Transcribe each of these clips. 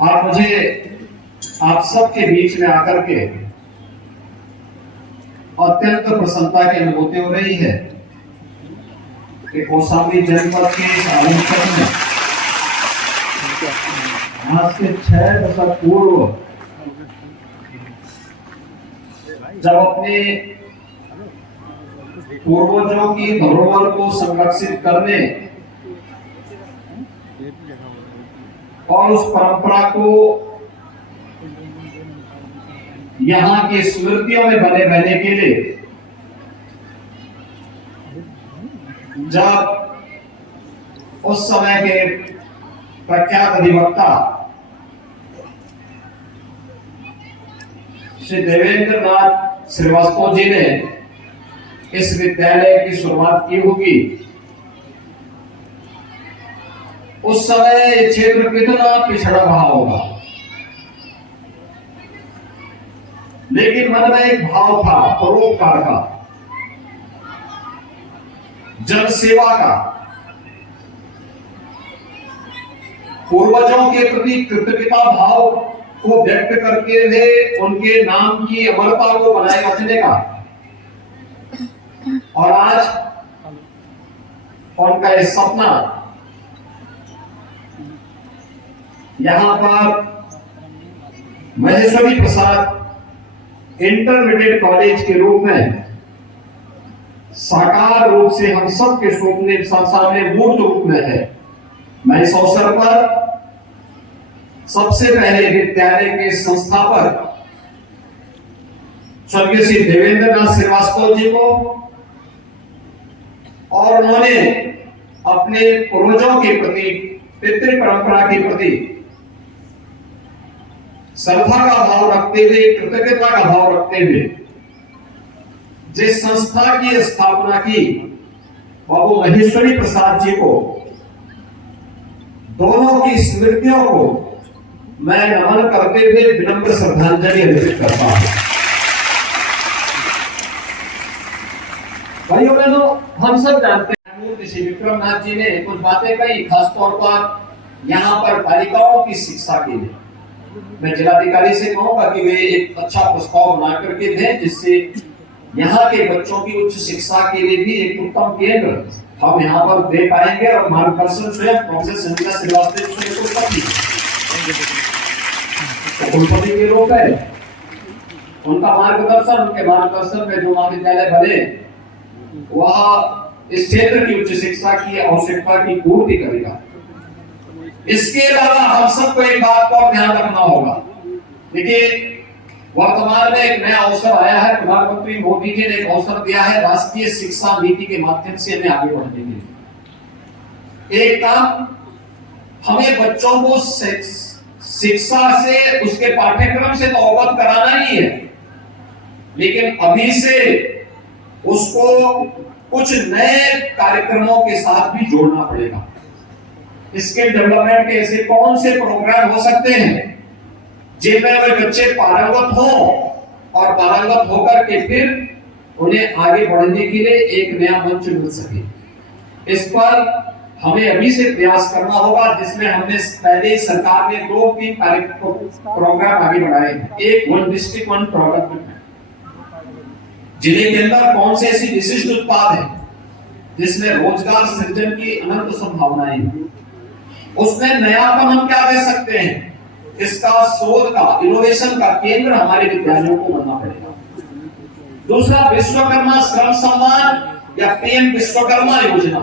आज मुझे आप सबके बीच में आकर के अत्यंत प्रसन्नता की अनुभूति हो रही है कि कौशाम्बी जनपद के आलमपुर में आज से 6 दशक पूर्व जब अपने पूर्वजों की धरोहर को संरक्षित करने और उस परंपरा को यहाँ की स्मृतियों में बने रहने के लिए जब उस समय के प्रख्यात अधिवक्ता श्री देवेंद्र नाथ श्रीवास्तव जी ने इस विद्यालय की शुरुआत की होगी, उस समय क्षेत्र कितना पिछड़ा रहा होगा, लेकिन मन में एक भाव था परोपकार का, जन सेवा का, पूर्वजों के प्रति कृतज्ञता भाव को व्यक्त करके हुए उनके नाम की अमरता को बनाए रखने का। और आज उनका ये सपना यहां पर महेश्वरी प्रसाद इंटरमीडिएट कॉलेज के रूप में साकार रूप से हम सब के सपने सामने मूर्त रूप में है। मैं इस अवसर पर सबसे पहले विद्यालय के संस्थापक स्वर्गीय श्री देवेंद्र नाथ श्रीवास्तव जी को और उन्होंने अपने पूर्वजों के प्रति, पितृ परंपरा के प्रति श्रद्धा का भाव रखते हुए, कृतज्ञता का भाव रखते हुए जिस संस्था की स्थापना की, बाबू महेश्वरी प्रसाद जी को, दोनों की स्मृतियों को मैं नमन करते हुए विनम्र श्रद्धांजलि अर्पित करता हूं। भाइयों बहनों, हम सब जानते हैं श्री विक्रमनाथ जी ने कुछ बातें कही, खासतौर पर यहाँ पर बालिकाओं की शिक्षा के लिए। मैं जिलाधिकारी से कहूंगा कि वे एक अच्छा प्रस्ताव बना करके दें, जिससे यहाँ के बच्चों की उच्च शिक्षा के लिए भी एक उत्तम केंद्र हम यहाँ पर दे पाएंगे। और मार्गदर्शन स्वयं प्रोफेसर संगीता श्रीवास्तव कुलपति के रूप है, उनका मार्गदर्शन, उनके मार्गदर्शन में जो महाविद्यालय बने वह इस क्षेत्र की उच्च शिक्षा की आवश्यकता की पूर्ति करेगा। इसके अलावा हम सबको एक बात को ध्यान रखना होगा। देखिए, वर्तमान में एक नया अवसर आया है, प्रधानमंत्री मोदी जी ने एक अवसर दिया है राष्ट्रीय शिक्षा नीति के माध्यम से हमें आगे बढ़ने के लिए। एक काम, हमें बच्चों को शिक्षा से, उसके पाठ्यक्रम से तो अवगत कराना ही है, लेकिन अभी से उसको कुछ नए कार्यक्रमों के साथ भी जोड़ना पड़ेगा। स्किल डेवलपमेंट के ऐसे कौन से प्रोग्राम हो सकते हैं जिनमें वे बच्चे पारंगत हो और पारंगत होकर के फिर उन्हें आगे बढ़ने के लिए एक नया मंच मिल सके। इस पर हमें अभी से प्रयास करना होगा, जिसमें हमने पहले सरकार ने 2-3 प्रोग्राम आगे बढ़ाए हैं। एक वन डिस्ट्रिक्ट वन प्रोडक्ट, जिले के अंदर कौन से ऐसी विशिष्ट उत्पाद है जिसमें रोजगार सृजन की अनंत संभावनाएं हैं, उसमें नयापन हम क्या दे सकते हैं, इसका शोध का, इनोवेशन का केंद्र हमारे विद्यालयों को बनना पड़ेगा। दूसरा, विश्वकर्मा श्रम सम्मान या पीएम विश्वकर्मा योजना,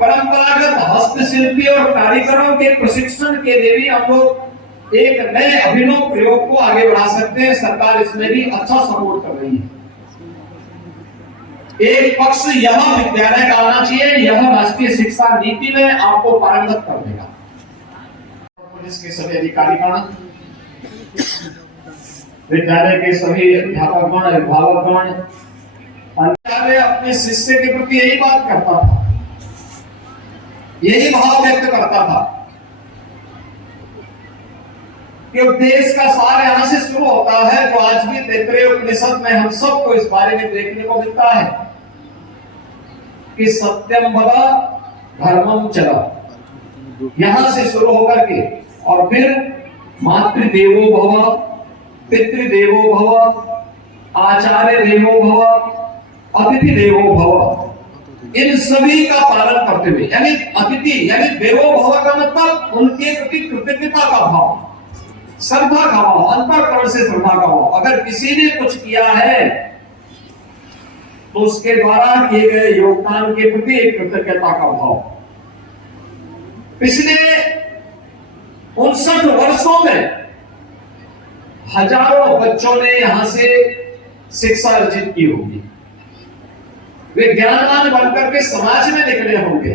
परंपरागत हस्तशिल्पी और कारीगरों के प्रशिक्षण के लिए भी हम लोग एक नए अभिनव प्रयोग को आगे बढ़ा सकते हैं। सरकार इसमें भी अच्छा सपोर्ट कर रही है। एक पक्ष यह विद्यालय का आना चाहिए, यह राष्ट्रीय शिक्षा नीति में आपको पारंगत कर देगा। पुलिस के सभी अधिकारीगण, विद्यालय के सभी अध्यापकगण, अभिभावकगण, विद्यालय अपने शिष्य के प्रति यही बात करता था, यही भाव व्यक्त करता था कि उपदेश का सार यहां से शुरू होता है, जो आज भी तैत्तिरीय उपनिषद में हम सबको इस बारे में देखने को मिलता है कि सत्यम वद धर्मम चर, यहां से शुरू होकर के और फिर मातृदेवो भव, पितृदेवो भव, आचार्य देवो भव, अतिथि देवो भव, इन सभी का पालन करते हुए, यानी अतिथि यानी देवो भव का मतलब उनके प्रति कृतज्ञता का भाव, श्रद्धा का भाव, अंतःकरण से श्रद्धा का भाव। अगर किसी ने कुछ किया है तो उसके द्वारा किए गए योगदान के प्रति एक कृतज्ञता का भाव। पिछले 59 वर्षों में हजारों बच्चों ने यहां से शिक्षा अर्जित की होगी। वे ज्ञानवान बनकर के समाज में निकले होंगे।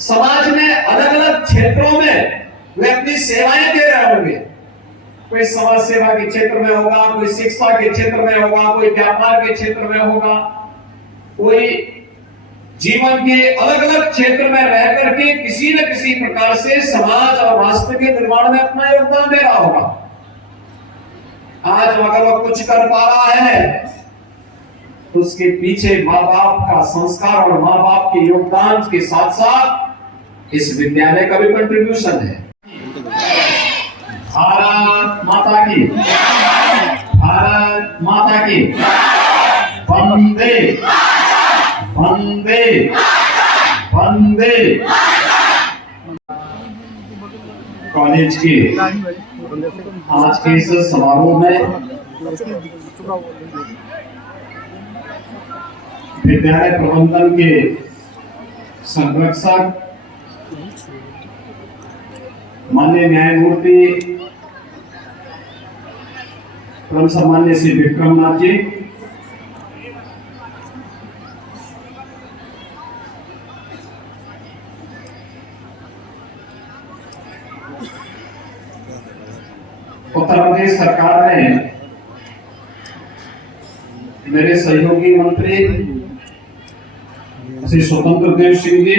समाज में अलग अलग क्षेत्रों में वे अपनी सेवाएं दे रहे होंगे। कोई समाज सेवा के क्षेत्र में होगा, कोई शिक्षा के क्षेत्र में होगा, कोई व्यापार के क्षेत्र में होगा, कोई जीवन के अलग अलग क्षेत्र में रह करके किसी न किसी प्रकार से समाज और राष्ट्र के निर्माण में अपना योगदान दे रहा होगा। आज अगर वह कुछ कर पा रहा है तो उसके पीछे माँ बाप का संस्कार और माँ बाप के योगदान के साथ साथ इस विद्यालय का भी कंट्रीब्यूशन है। भारत माता की, भारत माता की, वंदे वंदे वंदे। कॉलेज के आज के इस समारोह में विद्यालय प्रबंधन के संरक्षक माननीय न्यायमूर्ति परम सम्मान्य श्री विक्रमनाथ जी, उत्तर प्रदेश सरकार ने मेरे सहयोगी मंत्री श्री स्वतंत्र देव सिंह जी,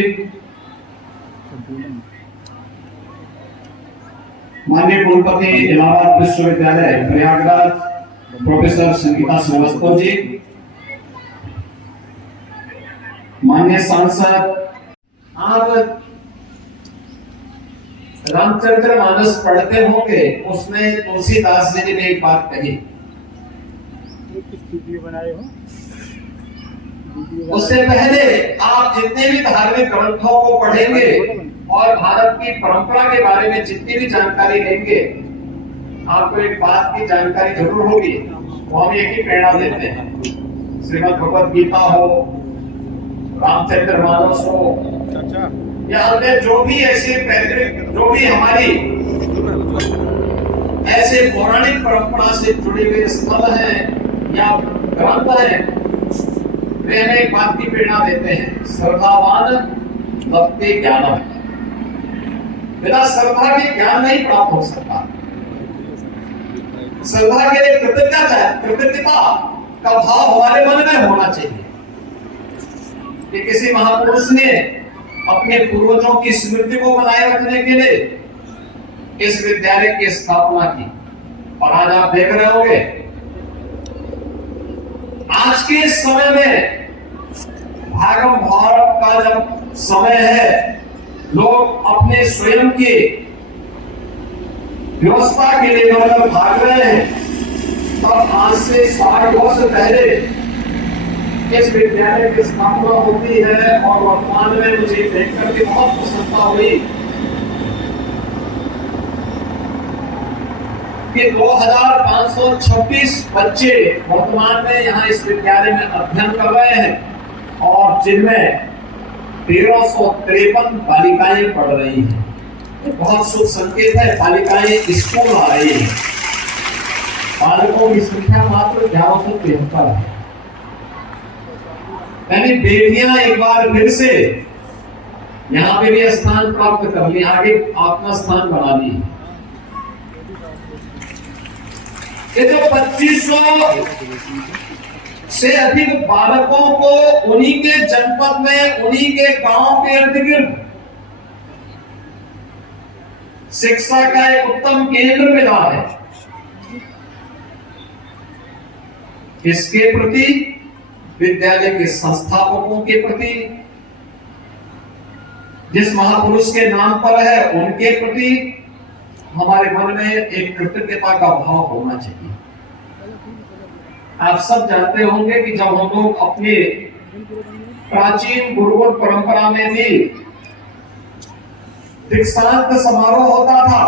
माननीय कुलपति इलाहाबाद विश्वविद्यालय प्रयागराज प्रोफेसर संगीता श्रीवास्तव जी, माननीय सांसद, आप रामचंद्र मानस पढ़ते होंगे, उसमें तुलसीदास जी ने एक बात कही। उससे पहले आप जितने भी धार्मिक ग्रंथों को पढ़ेंगे और भारत की परंपरा के बारे में जितनी भी जानकारी लेंगे, आपको एक बात की जानकारी जरूर होगी। वो हम एक ही प्रेरणा देते हैं, श्रीमद् भगवद गीता हो, रामचंद्र मानस हो, या अन्य जो भी ऐसे जो भी हमारी ऐसे पौराणिक परंपरा से जुड़े हुए स्थल हैं या ग्रंथ हैं, वे हमें एक बात की प्रेरणा देते हैं, श्रद्धावान भक्ति ज्ञानम। बिना श्रद्धा के ज्ञान नहीं प्राप्त हो सकता। श्रद्धा के लिए कृतज्ञता का भाव हमारे मन में होना चाहिए कि किसी महापुरुष ने अपने पूर्वजों की स्मृति को बनाए रखने के लिए इस विद्यालय की स्थापना की। और आज आप देख रहे होंगे, आज के समय में भागम भाग का जब समय है, लोग अपने स्वयं के व्यवस्था के लिए अगर भाग रहे हैं, तब आज से 60 वर्ष पहले इस विद्यालय की स्थापना होती है। और वर्तमान में मुझे देखकर के बहुत प्रसन्नता हुई कि 2526 बच्चे वर्तमान में यहाँ इस विद्यालय में अध्ययन कर रहे हैं और जिनमें 1353 बालिकाएं पढ़ रही हैं। बहुत शुभ संकेत है, बालिकाएं स्कूल आ रही हैं। बालकों की संख्या मात्र 1173 है। यानी बेटियां एक बार फिर से यहाँ पे भी स्थान प्राप्त कर ली, आगे अपना स्थान बना ली। ये जो 2500 से अधिक बालकों को उन्हीं के जनपद में, उन्हीं के गांव के इर्द गिर्द शिक्षा का एक उत्तम केंद्र मिला है। इसके प्रति, विद्यालय के संस्थापकों के प्रति, जिस महापुरुष के नाम पर है उनके प्रति हमारे मन में एक कृतज्ञता का भाव होना चाहिए। आप सब जानते होंगे कि जब हम लोग अपने प्राचीन गुरुकुल परंपरा में भी दीक्षांत समारोह होता था